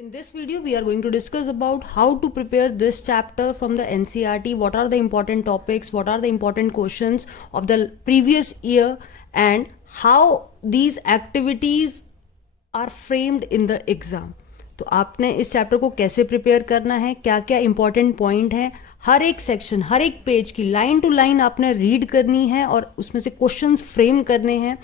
In this video, we are going to discuss about how to prepare this chapter from the NCERT, what are the important topics, what are the important questions of the previous year, and how these activities are framed in the exam. तो आपने इस chapter को कैसे prepare करना है, क्या क्या important point है, हर एक सेक्शन, हर एक पेज की लाइन टू लाइन आपने रीड करनी है और उसमें से क्वेश्चंस फ्रेम करने हैं.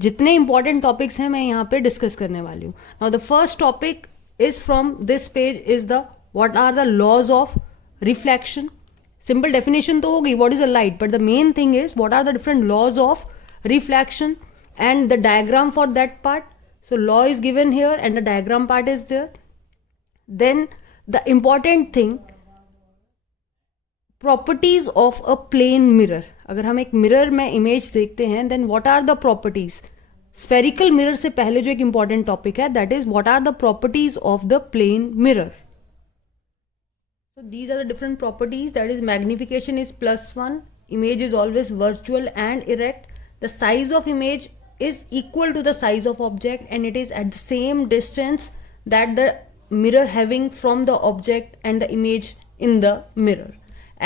जितने इंपॉर्टेंट टॉपिक्स हैं मैं यहाँ पे डिस्कस करने वाली हूँ. Now the first topic is from this page is the what are the laws of reflection. Simple definition तो होगी what is a light, but the main thing is what are the different laws of reflection and the diagram for that part. So law is given here and the diagram part is there. Then the important thing, properties of a plane mirror. अगर हम एक mirror में image देखते हैं then what are the properties. Spherical mirror से पहले जो एक इंपॉर्टेंट टॉपिक है that is what are the properties of the plane mirror. So these are the different properties. That is, magnification is +1, image is always virtual and erect, the size of image is equal to the size of object and it is at the same distance that the mirror having from the object and the image in the mirror,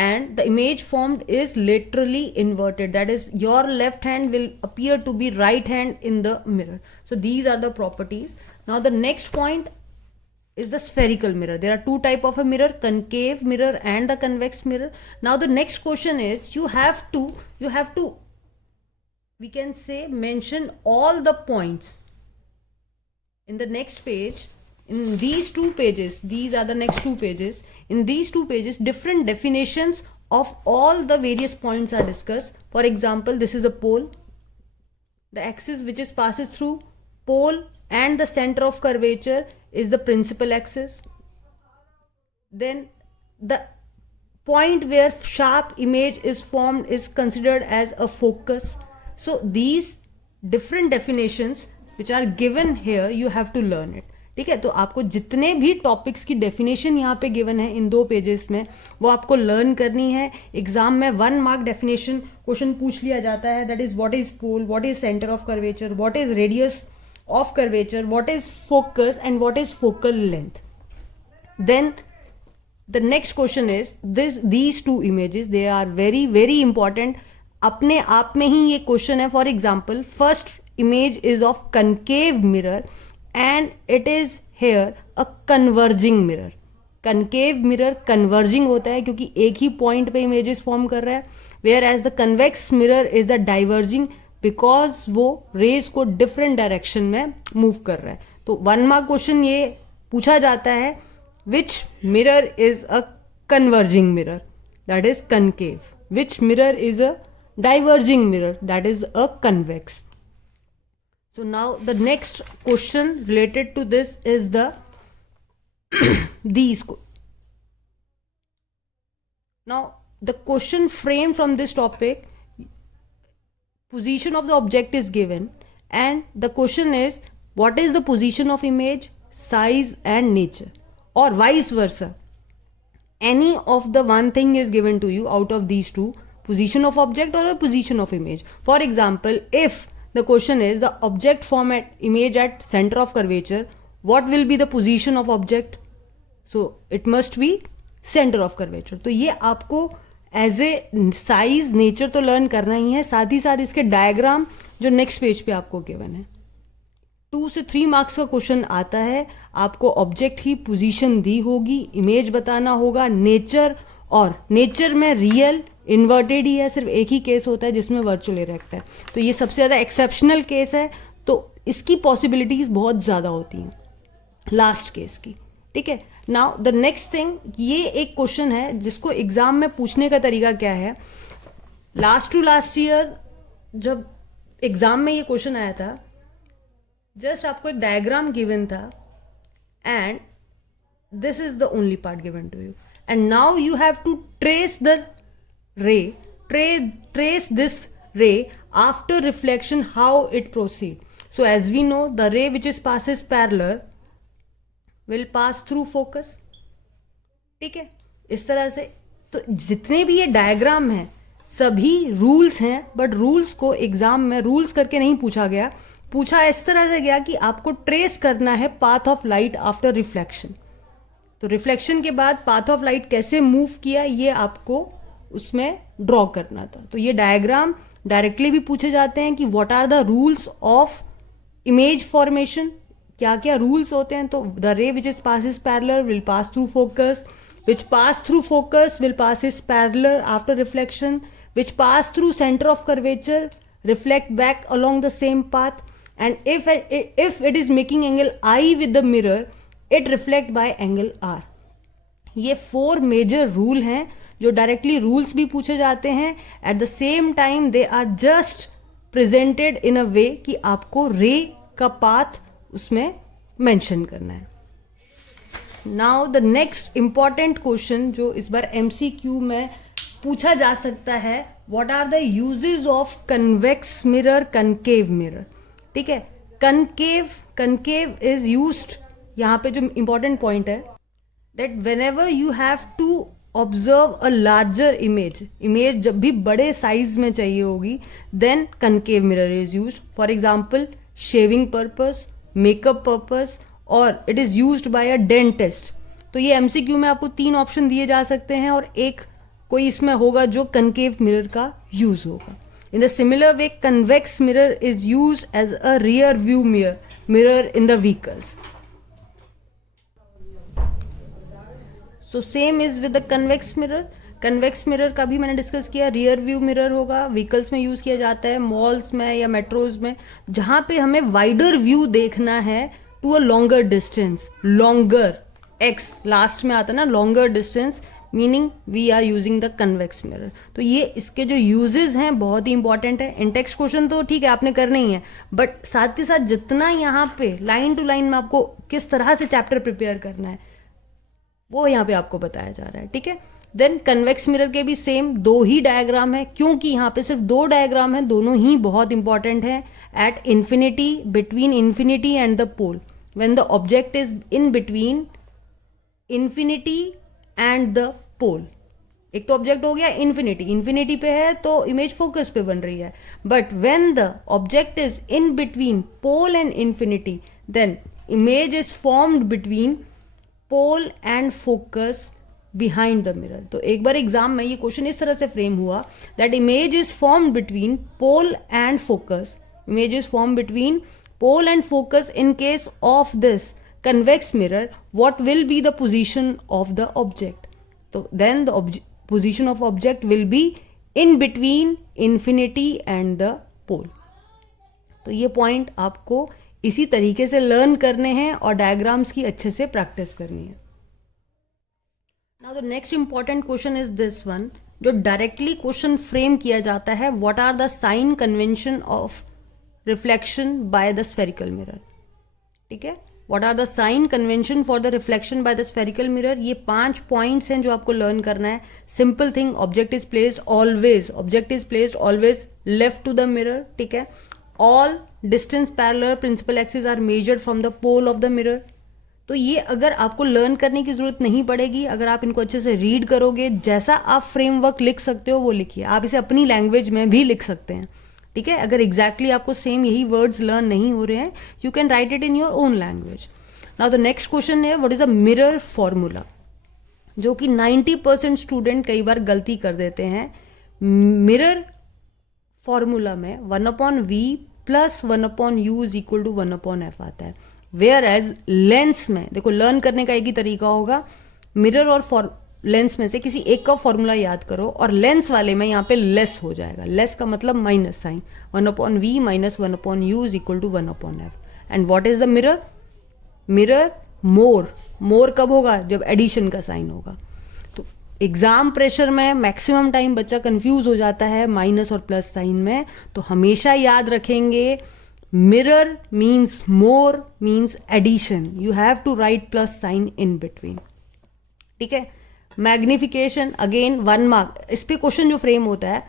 and the image formed is laterally inverted, that is your left hand will appear to be right hand in the mirror. So these are the properties. Now the next point is the spherical mirror. There are two type of a mirror, concave mirror and the convex mirror. Now the next question is you have to we can say mention all the points in the next page. In these two pages, these are the next two pages. In these two pages, different definitions of all the various points are discussed. For example, this is a pole. The axis which is passes through pole and the center of curvature is the principal axis. Then the point where sharp image is formed is considered as a focus. So these different definitions which are given here, you have to learn it. ठीक है, तो आपको जितने भी topics की definition यहाँ पे given है इन दो पेजेस में वो आपको लर्न करनी है. एग्जाम में 1 मार्क डेफिनेशन क्वेश्चन पूछ लिया जाता है, that is what is pole, what is centre of curvature, what is radius of curvature, what is focus and what is focal length. Then the next question is these two images, they are very very important. अपने आप में ही ये question है. For example, first image is of concave mirror and it is here a converging mirror. Concave mirror converging होता है क्योंकि एक ही पॉइंट पे इमेजेस फॉर्म कर रहा है, whereas the convex mirror is the diverging because वो रेज को डिफरेंट डायरेक्शन में मूव कर रहा है. तो 1 मार्क क्वेश्चन ये पूछा जाता है, which mirror is a converging mirror, that is concave, which mirror is a diverging mirror, that is a convex. So now the next question related to this is the now the question framed from this topic, position of the object is given and the question is what is the position of image, size and nature, or vice versa. Any of the one thing is given to you out of these two, position of object or a position of image. For example, if the question is the object form at image at center of curvature, what will be the position of object? So it must be center of curvature. तो ये आपको as a size nature तो learn करना ही है, साथ ही साथ इसके diagram जो नेक्स्ट पेज पे आपको गिवन है. 2 से 3 मार्क्स का क्वेश्चन आता है. आपको ऑब्जेक्ट की पोजीशन दी होगी, इमेज बताना होगा, नेचर, और नेचर में रियल इन्वर्टेड ही है, सिर्फ एक ही केस होता है जिसमें वर्चुअल इरेक्ट है. तो ये सबसे ज़्यादा एक्सेप्शनल केस है, तो इसकी पॉसिबिलिटीज बहुत ज़्यादा होती हैं लास्ट केस की. ठीक है. नाउ द नेक्स्ट थिंग, ये एक क्वेश्चन है जिसको एग्जाम में पूछने का तरीका क्या है. लास्ट टू लास्ट ईयर जब एग्जाम में ये क्वेश्चन आया था, जस्ट आपको एक डायग्राम गिवन था and this is the only part given to you and now you have to trace the ray, trace this ray after reflection, how it proceed. So as we know, the ray which is passes parallel will pass through focus. ठीक है, इस तरह से. तो जितने भी ये diagram हैं सभी रूल्स हैं, बट रूल्स को एग्जाम में रूल्स करके नहीं पूछा गया, पूछा इस तरह से गया कि आपको ट्रेस करना है path of light after reflection. तो रिफ्लेक्शन के बाद पाथ ऑफ लाइट कैसे मूव किया ये आपको उसमें ड्रॉ करना था। तो ये डायग्राम डायरेक्टली भी पूछे जाते हैं कि what are the rules of image formation, क्या क्या रूल्स होते हैं। तो the ray which is passes parallel will pass through focus, which pass through focus will pass its parallel after reflection, which pass through center of curvature reflect back along the same path, and if it is making angle I with the mirror it reflect by angle R। ये 4 major rule हैं जो directly rules भी पूछे जाते हैं, at the same time they are just presented in a way कि आपको ray का पाथ उसमें मेंशन करना है। Now the next important question जो इस बार MCQ में पूछा जा सकता है, what are the uses of convex mirror, concave mirror. ठीक है, कनकेव इज यूज्ड, यहाँ पे जो इंपॉर्टेंट पॉइंट है that whenever you have to observe a larger image जब भी बड़े साइज में चाहिए होगी, then concave mirror is used. For example shaving purpose, makeup purpose, और it is used by a dentist. तो ये MCQ में आपको 3 ऑप्शन दिए जा सकते हैं और एक कोई इसमें होगा जो कनकेव मिरर का यूज होगा। In the similar way convex mirror is use as a rear view mirror in the vehicles. So same is with the convex mirror. Convex mirror का भी मैंने डिस्कस किया, रियर व्यू मिरर होगा, vehicles में use किया जाता है, malls में या मेट्रोज में, जहां पे हमें वाइडर व्यू देखना है to a longer distance. Longer एक्स लास्ट में आता है ना, longer distance, meaning we are using the convex mirror. तो ये इसके जो यूजेस हैं बहुत ही इंपॉर्टेंट है। इन टेक्स्ट क्वेश्चन तो ठीक है आपने करना ही है, बट साथ के साथ जितना यहाँ पे लाइन टू लाइन में आपको किस तरह से चैप्टर प्रिपेयर करना है वो यहाँ पे आपको बताया जा रहा है। ठीक है, देन कन्वेक्स मिरर के भी सेम 2 ही डायग्राम है, क्योंकि यहाँ पे सिर्फ 2 डायग्राम है, दोनों ही बहुत इंपॉर्टेंट है। At infinity, between infinity and the pole, when the object is in between infinity and the pole. एक तो ऑब्जेक्ट हो गया इन्फिनिटी पे है तो इमेज फोकस पे बन रही है, but when the object is in between pole and infinity then image is formed between pole and focus behind the mirror. तो एक बार एग्जाम में ये क्वेश्चन इस तरह से फ्रेम हुआ that image is formed between pole and focus, image is formed between pole and focus. In case of this convex mirror, what will be the position of the object? So then the position of object will be in between infinity and the pole. तो ये point आपको इसी तरीके से learn करने हैं और diagrams की अच्छे से प्रैक्टिस करनी है। Now the next important question is this one, जो डायरेक्टली क्वेश्चन फ्रेम किया जाता है, what are the sign convention of reflection by the spherical mirror? ठीक है, What are the sign convention for the reflection by the spherical mirror? ये 5 points हैं जो आपको लर्न करना है। Simple thing, object is placed always left to the mirror. ठीक है, all distance parallel principal axis are measured from the pole of the mirror. तो ये अगर आपको लर्न करने की जरूरत नहीं पड़ेगी, अगर आप इनको अच्छे से रीड करोगे, जैसा आप फ्रेमवर्क लिख सकते हो वो लिखिए। आप इसे अपनी लैंग्वेज में भी लिख सकते हैं। ठीक है, अगर एग्जैक्टली आपको सेम यही वर्ड्स लर्न नहीं हो रहे हैं, you can write it in your own language. Now the next question है, what is a mirror formula, जो कि 90% स्टूडेंट कई बार गलती कर देते हैं। मिरर फॉर्मूला में 1/v plus 1/u is equal to 1/f आता है, वेयर एज लेंस में देखो लर्न करने का एक ही तरीका होगा, मिरर और लेंस में से किसी एक का फॉर्मूला याद करो और लेंस वाले में यहाँ पे लेस हो जाएगा। लेस का मतलब minus sign, 1/v minus 1/u is equal to 1/f। And what is the mirror? Mirror more कब होगा? जब एडिशन का साइन होगा। तो एग्जाम प्रेशर में मैक्सिमम टाइम बच्चा कंफ्यूज हो जाता है माइनस और प्लस साइन में, तो हमेशा याद रखेंगे mirror means more means addition, you have to write plus sign in between. ठीक है, मैग्निफिकेशन अगेन 1 मार्क, इस पे क्वेश्चन जो फ्रेम होता है,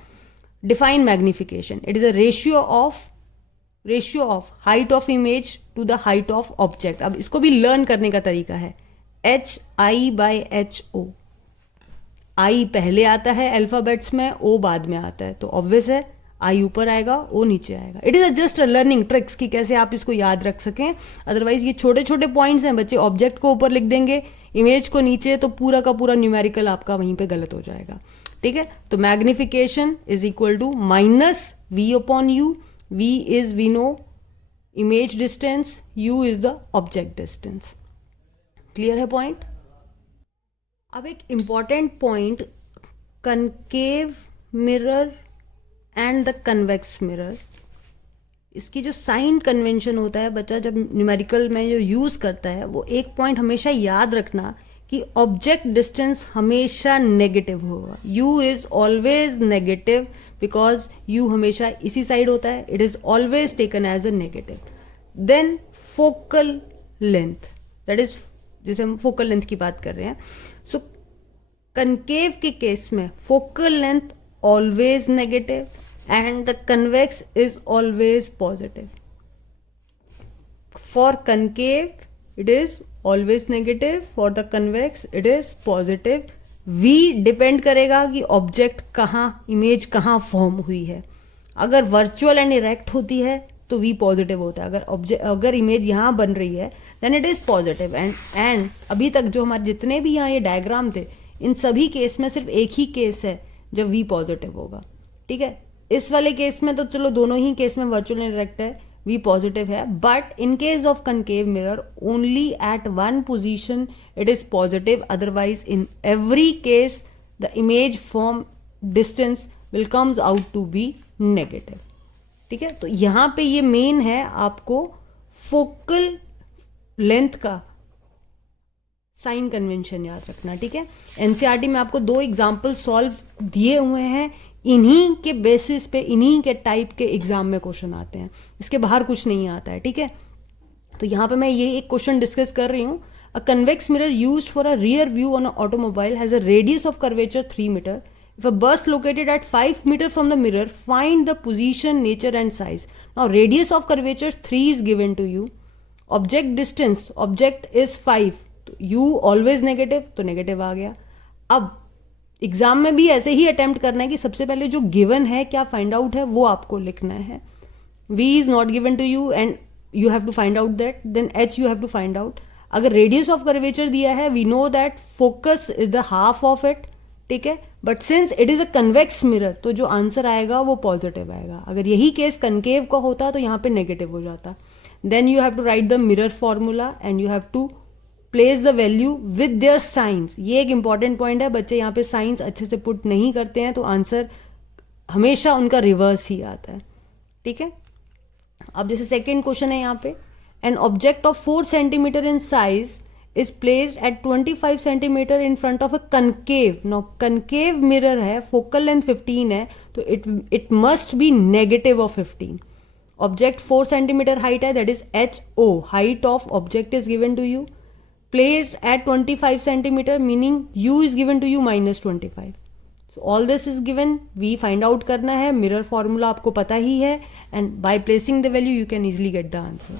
define magnification, it is a ratio of height of image to the height of object. अब इसको भी लर्न करने का तरीका है, HI/HO, I पहले आता है अल्फाबेट्स में, O बाद में आता है, तो ऑब्वियस है आई ऊपर आएगा, ओ नीचे आएगा. It is just a learning tricks कि कैसे आप इसको याद रख सकें. अदरवाइज ये छोटे छोटे पॉइंट्स हैं, बच्चे ऑब्जेक्ट को ऊपर लिख देंगे, इमेज को नीचे, तो पूरा का पूरा न्यूमेरिकल आपका वहीं पे गलत हो जाएगा. ठीक है, तो magnification is equal to minus v upon u. V is v no image distance, u is the object distance. Clear है पॉइंट? अब एक important point, concave mirror and the convex mirror. इसकी जो साइन कन्वेंशन होता है बच्चा जब numerical में जो यूज करता है, वो एक पॉइंट हमेशा याद रखना कि ऑब्जेक्ट डिस्टेंस हमेशा नेगेटिव होगा. U is always negative because u हमेशा इसी साइड होता है. It is always taken as a negative. Then focal length, that is जैसे हम फोकल लेंथ की बात कर रहे हैं. सो कनकेव के केस में focal length always negative and the convex is always positive. For concave it is always negative, for the convex it is positive. V depend करेगा कि ऑब्जेक्ट कहाँ, इमेज कहाँ फॉर्म हुई है. अगर वर्चुअल एंड इरेक्ट होती है तो V पॉजिटिव होता है. अगर इमेज यहाँ बन रही है then it is positive. And अभी तक जो हमारे जितने भी यहाँ ये डायग्राम थे, इन सभी केस में सिर्फ एक ही केस है जब V पॉजिटिव होगा. ठीक है, इस वाले केस में तो चलो दोनों ही केस में वर्चुअल एंड इरेक्ट है, V पॉजिटिव है. But in case of concave mirror only at one position it is positive. Otherwise in every case the image form distance will comes out to be negative. ठीक है, तो यहां पे ये main है, आपको फोकल लेंथ का साइन कन्वेंशन याद रखना. ठीक है, एनसीईआरटी में आपको 2 एग्जाम्पल सॉल्व दिए हुए हैं. इन्हीं के बेसिस पे, इन्हीं के टाइप के एग्जाम में क्वेश्चन आते हैं, इसके बाहर कुछ नहीं आता है. ठीक है, तो यहां पे मैं ये एक क्वेश्चन डिस्कस कर रही हूं. A convex mirror used for a rear view on a automobile has a radius of curvature 3 metre. If a bus located at 5 metre from the mirror, find the position, nature and size. Now radius of curvature 3 is given to you. Object distance, object is 5, तो you always negative, तो negative आ गया. अब exam में भी ऐसे ही attempt करना है कि सबसे पहले जो गिवन है, क्या फाइंड आउट है, वो आपको लिखना है. V is not given to you and you have to find out that. Then H you have to find out. अगर रेडियस ऑफ कर्वेचर दिया है, we know that focus is the half of it. ठीक है, but since it is a convex mirror, तो जो answer आएगा वो positive आएगा. अगर यही केस कनकेव का होता तो यहाँ पे नेगेटिव हो जाता. Then you have to write the mirror formula and you have to place the value with their signs. ये एक इंपॉर्टेंट पॉइंट है, बच्चे यहाँ पे साइंस अच्छे से पुट नहीं करते हैं तो आंसर हमेशा उनका रिवर्स ही आता है. ठीक है, अब जैसे सेकेंड क्वेश्चन है यहाँ पे, an object of 4 centimetre in size is placed at 25 centimetre in front of a concave. No concave mirror है, फोकल लेंथ 15 है, तो it must be negative of 15. Object 4 centimetre height है, that is HO, height of object is given to you. Placed at 25 centimeter, meaning u is given to you minus 25. So all this is given. We find out करना है. Mirror formula आपको पता ही है, and by placing the value you can easily get the answer.